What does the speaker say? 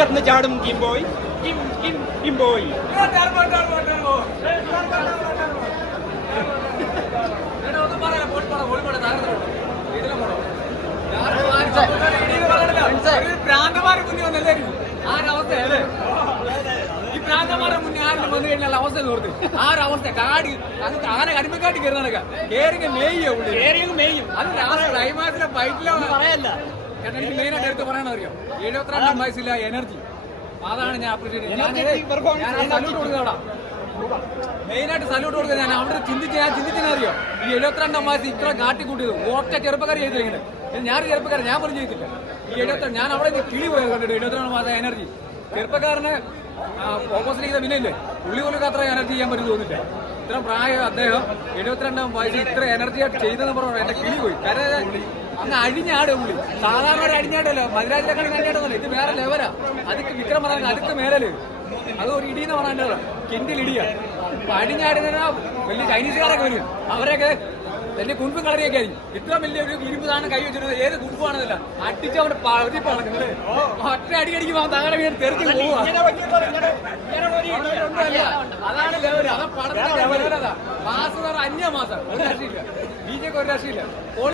ഉയർന്നു ചാടും കിംബോയ് കിംബോയ്. പ്രാന്തമാരെ മുന്നിൽ വന്നല്ലായിരിക്കും ആ ഒരവസ്ഥ അല്ലേ? ഈ പ്രാന്തമാരെ മുന്നേ ആരും വന്നു കഴിഞ്ഞാൽ അവസ്ഥ നോർത്ത് ആ ഒരു അവസ്ഥ കാടി അത് ആനെ കടിമക്കാട്ടി കയറുന്നതൊക്കെ കേറിങ്ങ മേയ്യോ മെയ്യും അത് ക്ലൈമാക്സിലെ ഫൈറ്റിലോ പറയല്ല. കാരണം എനിക്ക് മെയിനായിട്ട് എടുത്ത് പറയണ അറിയാം 72 വയസ്സില്ല എനർജി. അതാണ് ഞാൻ അപ്രീഷിയേറ്റ് ചെയ്യുന്നത്. ഞാൻ സല്യൂട്ട് കൊടുക്കുന്നതാ മെയിനായിട്ട് സല്യൂട്ട് കൊടുക്കുന്നത്. ഞാൻ അവിടെ ചിന്തിച്ചറിയോ ഈ 72 വയസ്സ് ഇത്ര കാട്ടിക്കൂട്ടിയത് ഒറ്റ ചെറുപ്പക്കാരി ചെയ്തിരിക്കുന്നത്. ഞാനൊരു ചെറുപ്പക്കാരൻ, ഞാൻ പോലും ചെയ്തില്ല. ഈ 72 ഞാൻ അവിടെ കിളി പോയത് കണ്ടിട്ട് 72 മാസം എനർജി. ചെറുപ്പക്കാരന് ഓപ്പോസിറ്റ് ചെയ്ത വിനയില്ലേ പുള്ളി പോലും അത്ര എനർജി ചെയ്യാൻ പറ്റും തോന്നില്ല. ഇത്ര പ്രായം അദ്ദേഹം 72 വയസ്സ് ഇത്ര എനർജി ആയിട്ട് ചെയ്തെന്ന് പറഞ്ഞു എന്റെ കിളി പോയി. കാരണം അങ്ങ് അഴിഞ്ഞാട് പുള്ളി. സാധാരണ ഒരു അഴിഞ്ഞാടല്ലോ, മധുരാജിലൊക്കെ അഴിഞ്ഞാടൊന്നുമില്ല. ഇത് വേറെ ലെവലാ. അതൊക്കെ വിക്രം പറഞ്ഞ അടുത്ത മേലല് അത് ഒരു ഇടിയെന്ന് പറഞ്ഞാൽ കിൻഡിൽ ഇടിയ അടിഞ്ഞാടുന്ന വലിയ ചൈനീസുകാരൊക്കെ വരും. അവരൊക്കെ വലിയ കുൻപും കളറിയൊക്കെ ആയിരിക്കും. ഇത്ര വലിയ ഒരു ഇരുമ്പ് സാധനം കൈ വെച്ചിരുന്നത് ഏത് കുൻപാണെന്നില്ല അടിച്ച് അവന്റെ പകുതിപ്പാണ് ഒറ്റ അടിക്കുമ്പോൾ താഴെ വീട് തെറിച്ച് പോവുക. അതാണ് ലെവൽ. അതാ പടത്തിന്റെ ലെവലതാ. മാസം അന്യമാസം ഒരു രക്ഷയില്ല. ബിജെപി ഒരു രക്ഷയില്ല.